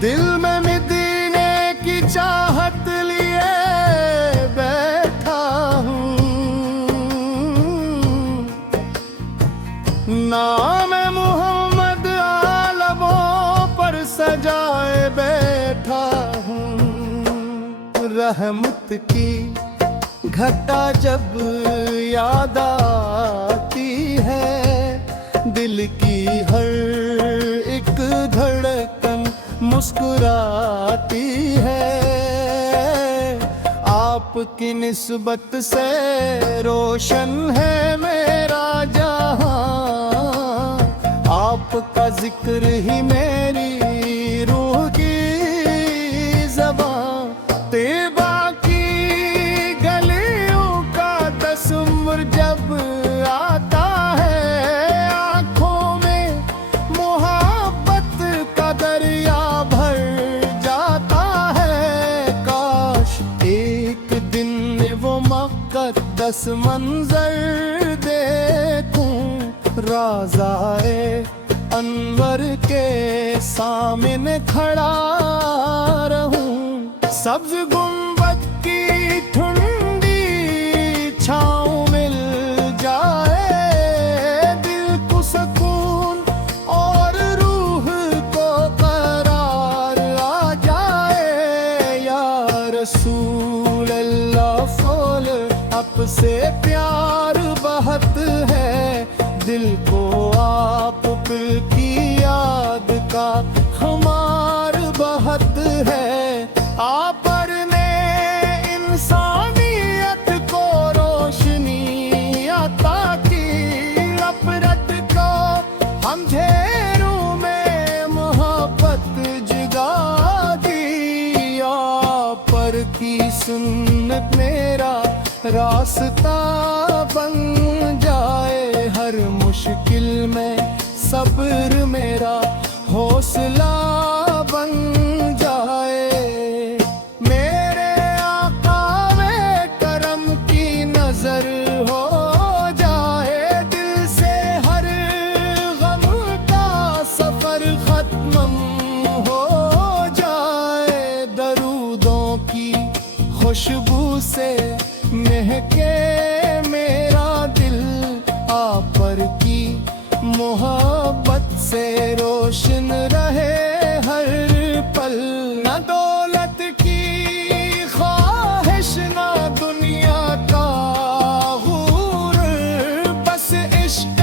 दिल में मदीने की चाहत लिए बैठा हूँ, नाम मोहम्मद आलमों पर सजाए बैठा हूँ। रहमत की घटा जब याद आती है, दिल की हर एक धड़कन मुस्कुराती है। आपकी निस्बत से रोशन है मेरा जहां, आपका जिक्र ही मेरी रूह की ज़बां। तैबा की गलियों का तस्वर जब आता है, आँखों में मोहब्बत का दरिया भर जाता है। काश एक दिन वो मुक़द्दस मंजर देखूं, राज़ाए अनवर के सामने खड़ा रहूं। सब्ज़ गुंबद की ठंडी छाँव मिल जाए, दिल को सुकून और रूह को करार आ जाए। या रसूल अल्लाह फूल आपसे प्यार बहुत है, दिल को आप की याद का खुमार बहुत है। आप पर ने इंसानियत को रोशनी अता की, नफरत को अंधेरों में मोहब्बत जगा दी। आप पर की सुन्नत मेरा रास्ता बन जाए, हर मुश्किल में सब्र मेरा हौसला बन जाए। मेरे आका में करम की नजर हो जाए, दिल से हर गम का सफर खत्म हो जाए। दरूदों की खुशबू से महके मेरा दिल, आप पर की मोहब्बत से रोशन रहे हर पल। न दौलत की ख्वाहिश न दुनिया का गुरूर, बस इश्क़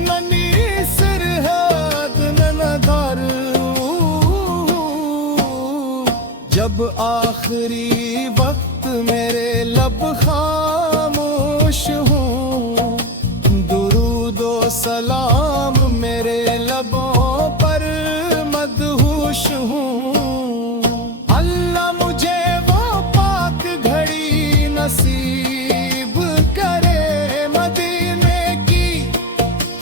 ननी सरहद नज़र। जब आखिरी वक्त मेरे लब खामोश हूँ, दुरूदो सलाम मेरे लबों पर मदहोश हूँ। अल्लाह मुझे वो पाक घड़ी नसीब करे, मदीने की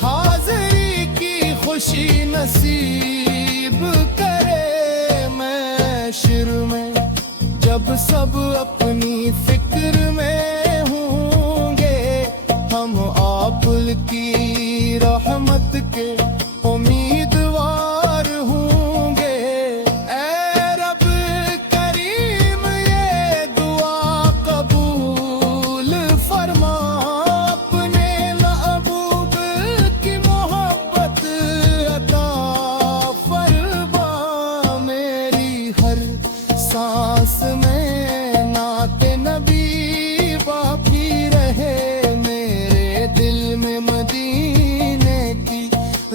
हाज़री की खुशी नसीब करे। मैं शुरू में जब सब अपनी फिक्र में होंगे, हम आप की रहमत के उम्मीदवार होंगे। ऐ रब करीम ये दुआ कबूल फरमा, अपने महबूब की मोहब्बत अता फरमा।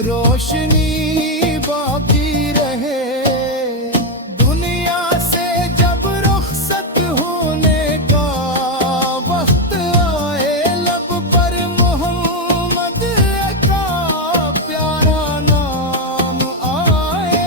रोशनी बाकी रहे। दुनिया से जब रुखसत होने का वक्त आए, लब पर मोहम्मद का प्यारा नाम आए।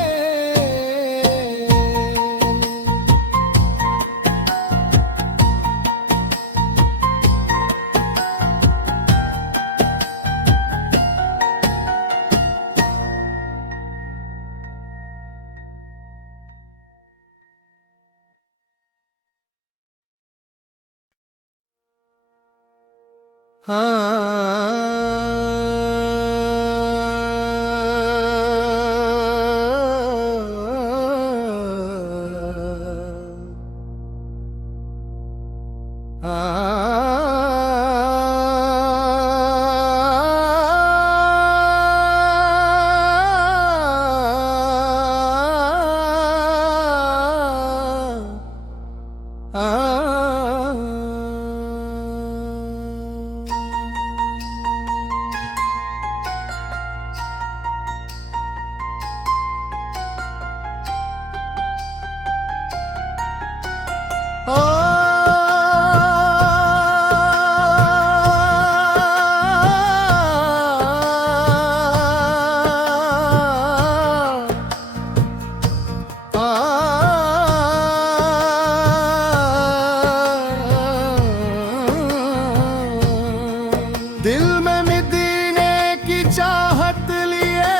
दिल में मदीने की चाहत लिए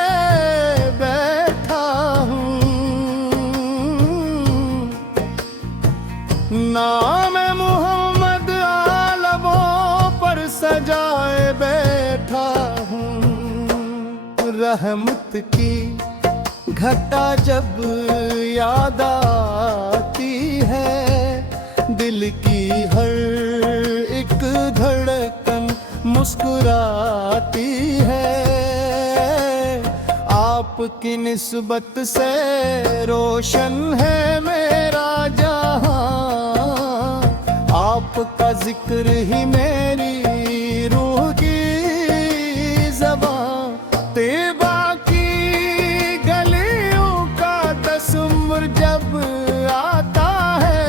बैठा हूँ, नाम मोहम्मद आलमों पर सजाए बैठा हूँ। रहमत की घटा जब याद आती है, दिल की हर एक धड़कन मुस्कुराती है। आपकी निस्बत से रोशन है मेरा जहां, आपका जिक्र ही मेरी रूह की ज़बां। तैबा की गलियों का तस्वुर जब आता है,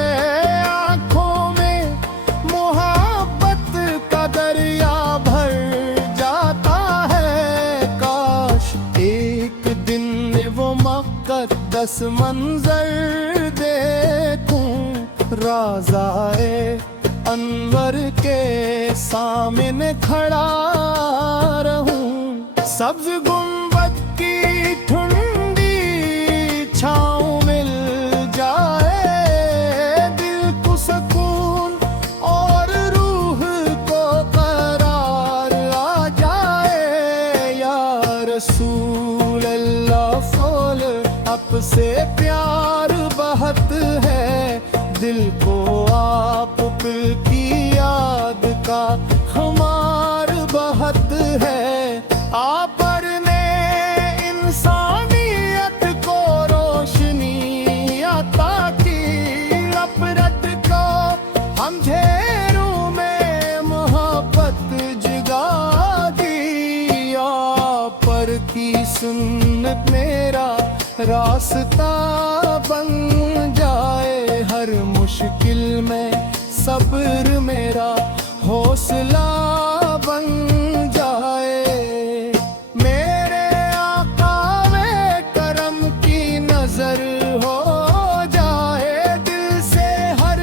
आँखों में मोहब्बत का दरिया भर जाता है। काश एक दिन वो मुक़द्दस मंजर देखूं, राज़ाए अनवर के सामने खड़ा रहूं। सब्ज़ गुंबद की ठंडी छाँव मिल जाए, दिल को सुकून और रूह को करार आ जाए। या रसूल अल्लाह फूल आपसे प्यार बहुत है, दिल को आप की याद का खुमार बहुत है। आप पर ने इंसानियत को रोशनी अता की, नफरत को अंधेरों में मोहब्बत जगा दी। आप पर की सुन्नत मेरा रास्ता बन जाए, हर मुश्किल में सब्र मेरा हौसला बन जाए। मेरे आका में करम की नजर हो जाए, दिल से हर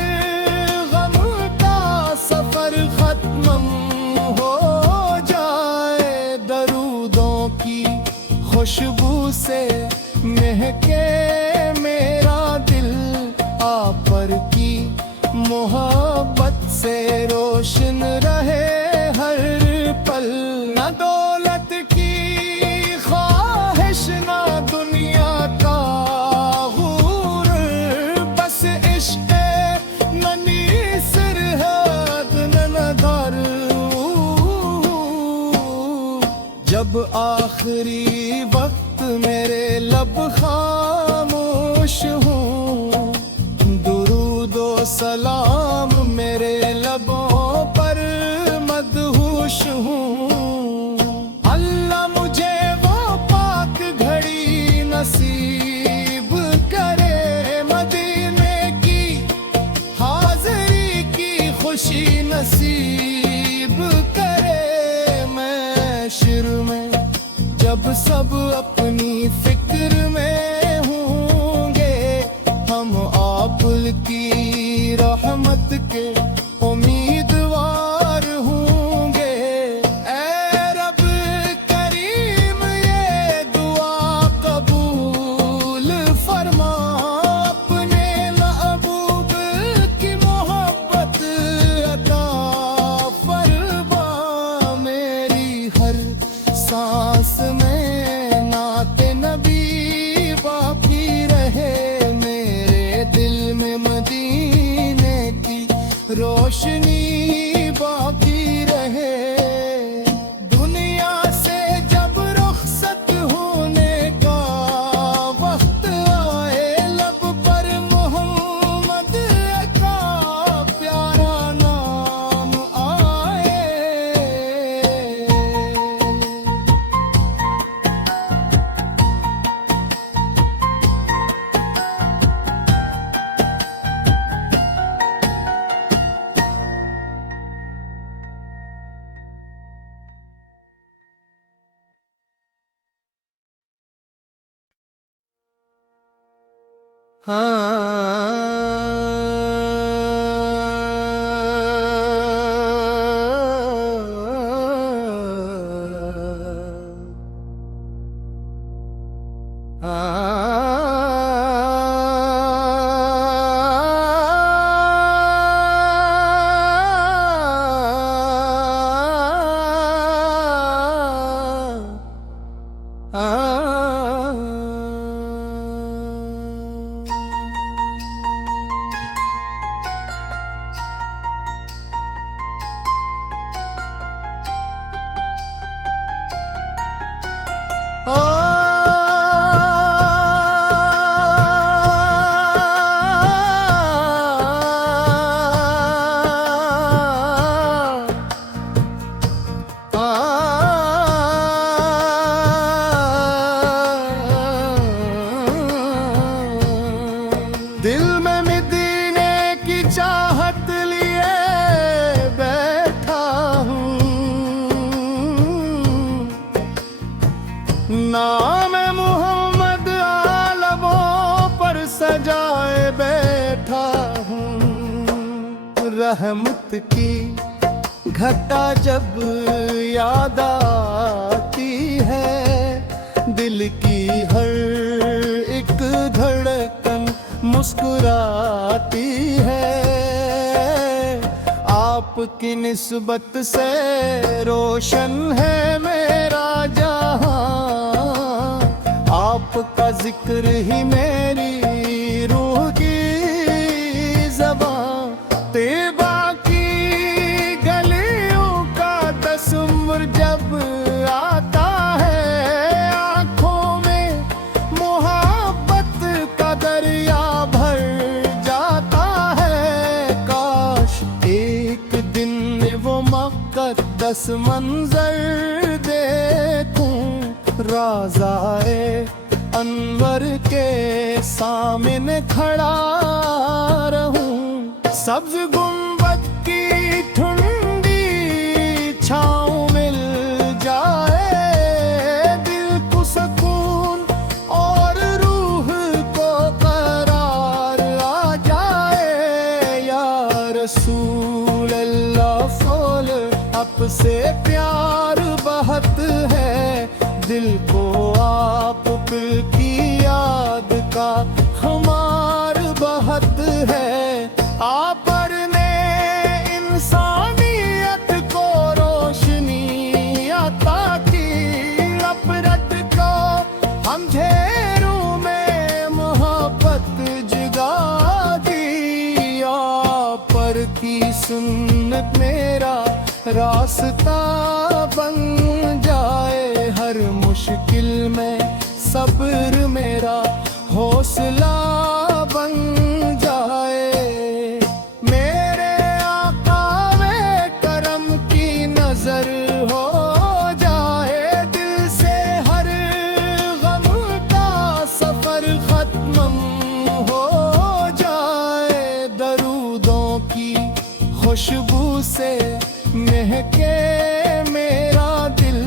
गम का सफर खत्म हो जाए। दरूदों की खुशबू से महके मेरा दिल, आप पर की मोहब्बत से रोशन रहे हर पल। न दौलत की ख्वाहिश न दुनिया का गुरूर, बस इश्क़ ननी सरहद नज़र। जब आखिरी वक्त मेरे लब खामोश हूँ, दुरूदो सलाम मेरे लबों पर मदहोश हूँ। अल्लाह मुझे वो दिल में मदीने की चाहत लिए बैठा हूँ, नाम मोहम्मद आलमों पर सजाए बैठा हूँ। रहमत की घटा जब याद आती है, दिल की हर एक धड़कन मुस्कुराती है। आपकी निस्बत से रोशन है मेरा जहां, आपका जिक्र ही मेरी रूह की ज़बां। तैबा की गलियों का तस्वुर जब आता है, आँखों में मोहब्बत का दरिया भर जाता है। काश एक दिन वो मुक़द्दस मंजर देखूं, राज़ाए अनवर के सामने खड़ा रहूं। सब्ज गुंबद की ठंडी छाँव मिल जाए, दिल को सुकून और रूह को करार आ जाए। या रसूल अल्लाह फूल आप से प्यार बहत है, दिल को आप की याद का खुमार बहत है। आप पर ने इंसानियत को रोशनी अता की, नफरत को अंधेरों में मोहब्बत जगा दी। आप पर की सुन्नत मेरा रास्ता बन जाए, हर मुश्किल में सब्र मेरा हौसला बन जाए। मेरे आका में करम की नजर हो जाए, दिल से हर गम का सफर खत्म हो जाए। दरूदों की खुशबू से महके मेरा दिल,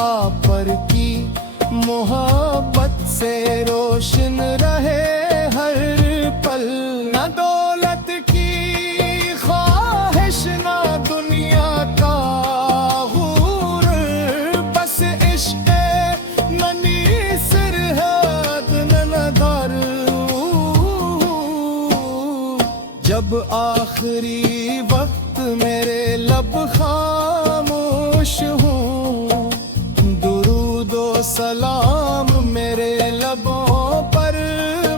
आप पर की मोहब्बत से रोशन रहे हर पल। न दौलत की ख्वाहिश न दुनिया का गुरूर, बस इश्क़ मनी सिर है नजर। जब आखिरी वक्त मेरे लब खामोश हूँ, दुरूदो सलाम मेरे लबों पर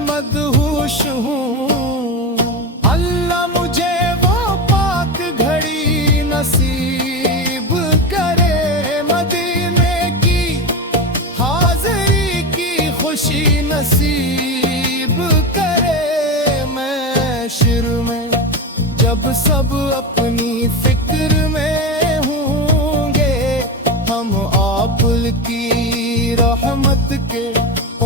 मदहोश हूँ। अल्लाह मुझे वो पाक घड़ी नसीब करे, मदीने की हाज़री की खुशी नसीब करे। मैं शिर में जब सब अपनी फिक्र में होंगे, हम आप की रहमत के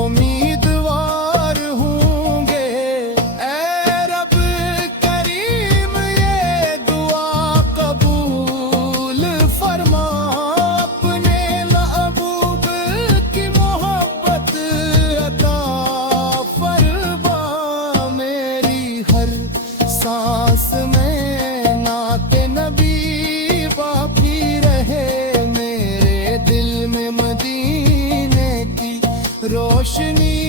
उम्मीदवार होंगे। ऐ रब करीम ये दुआ कबूल फरमा, अपने महबूब की मोहब्बत अता फरमा। रोशनी